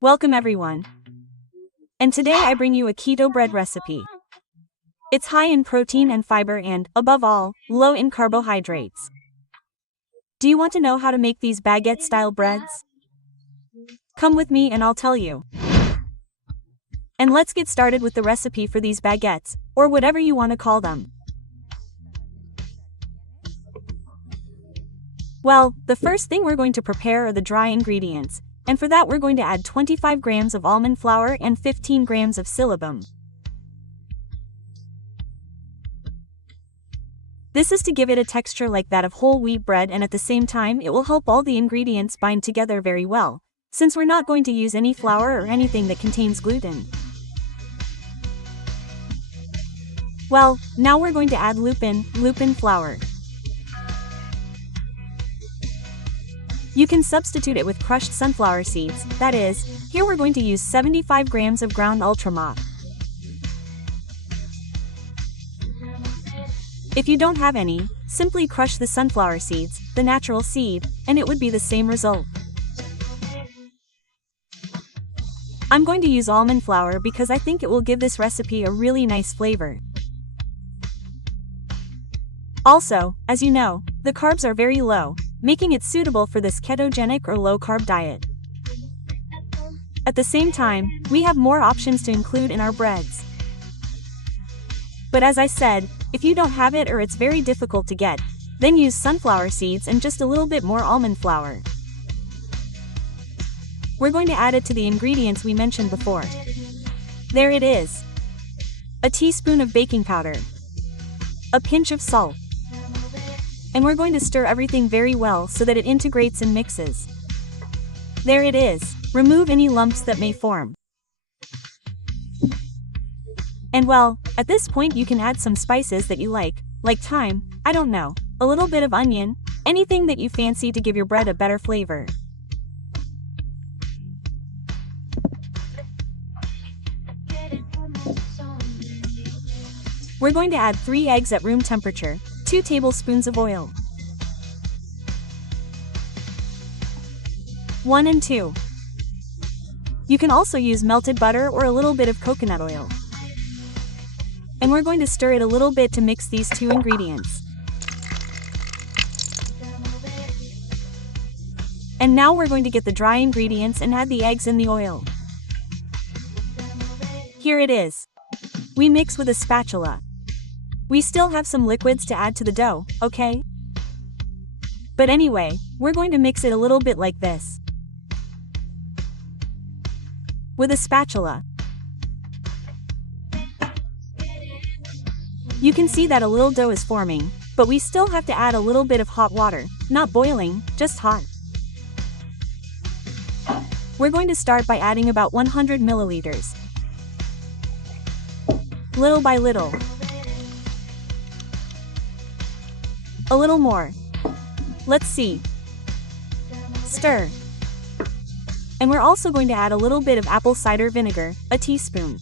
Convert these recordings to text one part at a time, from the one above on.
Welcome everyone. And today I bring you a keto bread recipe. It's high in protein and fiber and, above all, low in carbohydrates. Do you want to know how to make these baguette-style breads? Come with me and I'll tell you. And let's get started with the recipe for these baguettes, or whatever you want to call them. Well, the first thing we're going to prepare are the dry ingredients, and for that we're going to add 25 grams of almond flour and 15 grams of psyllium. This is to give it a texture like that of whole wheat bread, and at the same time it will help all the ingredients bind together very well, since we're not going to use any flour or anything that contains gluten. Well, now we're going to add Lupin flour. You can substitute it with crushed sunflower seeds, that is, here we're going to use 75 grams of ground ultramalt. If you don't have any, simply crush the sunflower seeds, the natural seed, and it would be the same result. I'm going to use almond flour because I think it will give this recipe a really nice flavor. Also, as you know, the carbs are very low, making it suitable for this ketogenic or low-carb diet. At the same time, we have more options to include in our breads. But as I said, if you don't have it or it's very difficult to get, then use sunflower seeds and just a little bit more almond flour. We're going to add it to the ingredients we mentioned before. There it is. A teaspoon of baking powder. A pinch of salt. And we're going to stir everything very well so that it integrates and mixes. There it is. Remove any lumps that may form. And well, at this point you can add some spices that you like thyme, I don't know, a little bit of onion, anything that you fancy to give your bread a better flavor. We're going to add 3 eggs at room temperature, 2 tablespoons of oil. 1 and 2. You can also use melted butter or a little bit of coconut oil. And we're going to stir it a little bit to mix these 2 ingredients. And now we're going to get the dry ingredients and add the eggs in the oil. Here it is. We mix with a spatula. We still have some liquids to add to the dough, okay? But anyway, we're going to mix it a little bit like this. With a spatula. You can see that a little dough is forming, but we still have to add a little bit of hot water, not boiling, just hot. We're going to start by adding about 100 milliliters. Little by little. A little more. Let's see. Stir. And we're also going to add a little bit of apple cider vinegar, a teaspoon.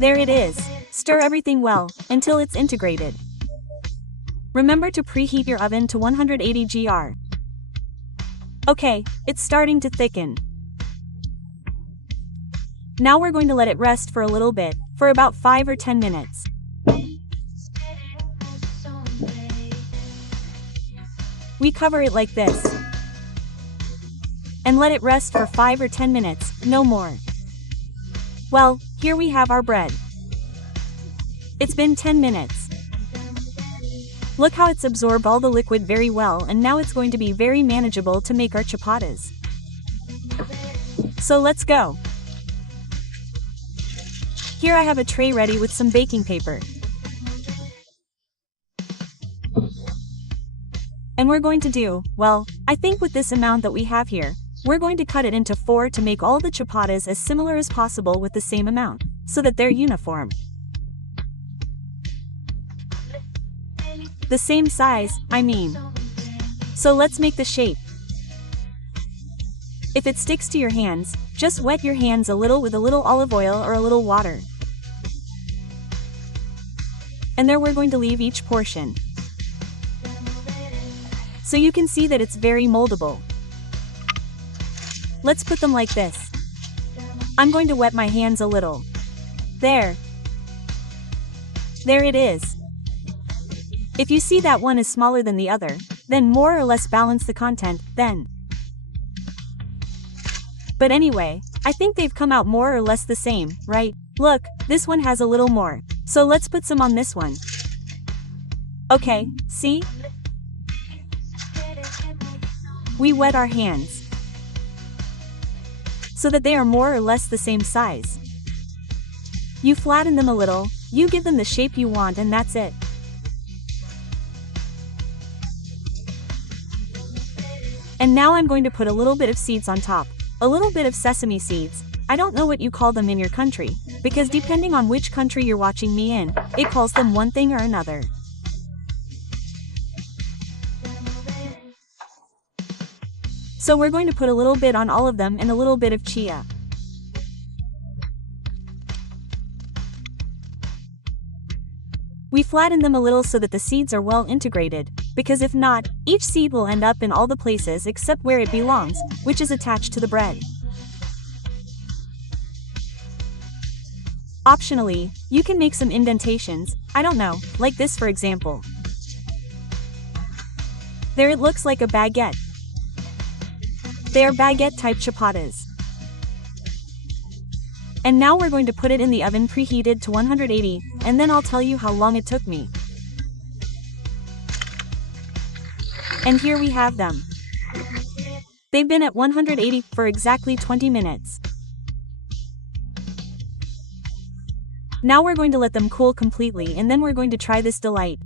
There it is. Stir everything well, until it's integrated. Remember to preheat your oven to 180 degrees. Okay, it's starting to thicken. Now we're going to let it rest for a little bit, for about 5 or 10 minutes. We cover it like this. And let it rest for 5 or 10 minutes, no more. Well, here we have our bread. It's been 10 minutes. Look how it's absorbed all the liquid very well, and now it's going to be very manageable to make our ciabattas. So let's go. Here I have a tray ready with some baking paper. And we're going to do, well, I think with this amount that we have here, we're going to cut it into 4 to make all the ciabattas as similar as possible with the same amount, so that they're uniform. The same size, I mean. So let's make the shape. If it sticks to your hands, just wet your hands a little with a little olive oil or a little water. And there we're going to leave each portion. So you can see that it's very moldable. Let's put them like this. I'm going to wet my hands a little. There. There it is. If you see that one is smaller than the other, then more or less balance the content, then. But anyway, I think they've come out more or less the same, right? Look, this one has a little more. So let's put some on this one. Okay, see? We wet our hands so that they are more or less the same size. You flatten them a little, you give them the shape you want, and that's it. And now I'm going to put a little bit of seeds on top. A little bit of sesame seeds. I don't know what you call them in your country, because depending on which country you're watching me in, it calls them one thing or another. So we're going to put a little bit on all of them and a little bit of chia. We flatten them a little so that the seeds are well integrated, because if not, each seed will end up in all the places except where it belongs, which is attached to the bread. Optionally, you can make some indentations, I don't know, like this for example. There it looks like a baguette. They are baguette-type ciabattas. And now we're going to put it in the oven preheated to 180, and then I'll tell you how long it took me. And here we have them. They've been at 180 for exactly 20 minutes. Now we're going to let them cool completely, and then we're going to try this delight.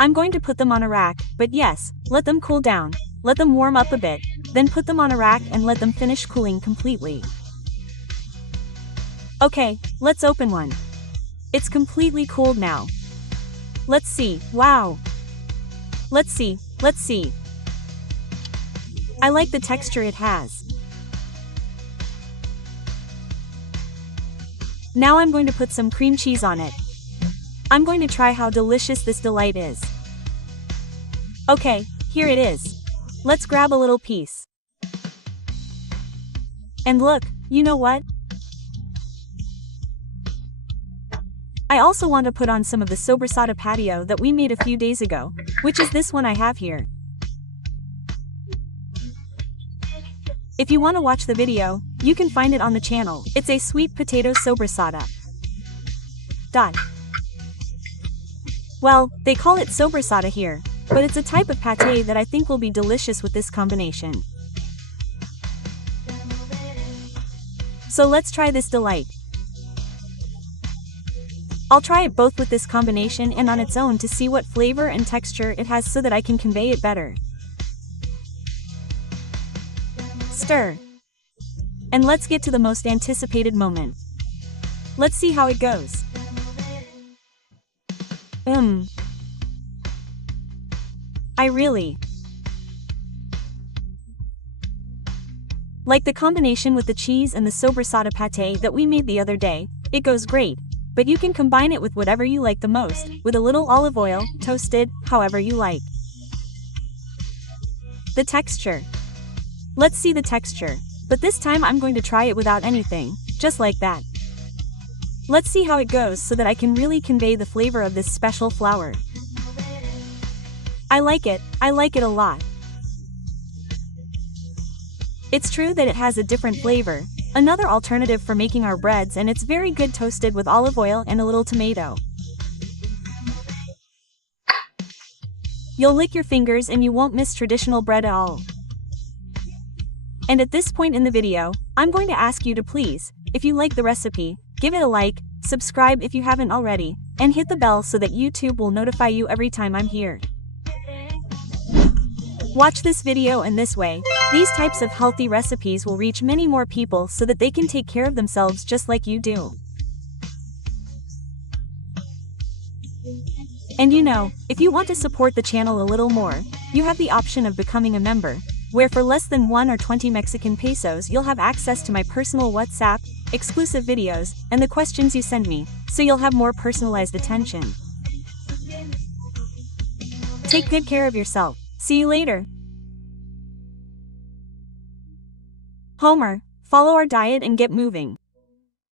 I'm going to put them on a rack, but yes, let them cool down, let them warm up a bit, then put them on a rack and let them finish cooling completely. Okay, let's open one. It's completely cooled now. Let's see, wow. Let's see. I like the texture it has. Now I'm going to put some cream cheese on it. I'm going to try how delicious this delight is. Okay, here it is. Let's grab a little piece. And look, you know what? I also want to put on some of the sobrasada patio that we made a few days ago, which is this one I have here. If you want to watch the video, you can find it on the channel. It's a sweet potato sobrasada. Well, they call it sobrasada here, but it's a type of pâté that I think will be delicious with this combination. So let's try this delight. I'll try it both with this combination and on its own to see what flavor and texture it has so that I can convey it better. Stir. And let's get to the most anticipated moment. Let's see how it goes. I really like the combination with the cheese and the sobrasada pâté that we made the other day. It goes great, but you can combine it with whatever you like the most, with a little olive oil, toasted, however you like. The texture. Let's see the texture, but this time I'm going to try it without anything, just like that. Let's see how it goes so that I can really convey the flavor of this special flour. I like it a lot. It's true that it has a different flavor, another alternative for making our breads, and it's very good toasted with olive oil and a little tomato. You'll lick your fingers and you won't miss traditional bread at all. And at this point in the video, I'm going to ask you to please, if you like the recipe, give it a like, subscribe if you haven't already, and hit the bell so that YouTube will notify you every time I'm here. Watch this video, and this way, these types of healthy recipes will reach many more people so that they can take care of themselves just like you do. And you know, if you want to support the channel a little more, you have the option of becoming a member, where for less than 1 or 20 Mexican pesos you'll have access to my personal WhatsApp, exclusive videos, and the questions you send me, so you'll have more personalized attention. Take good care of yourself. See you later. Homer, follow our diet and get moving.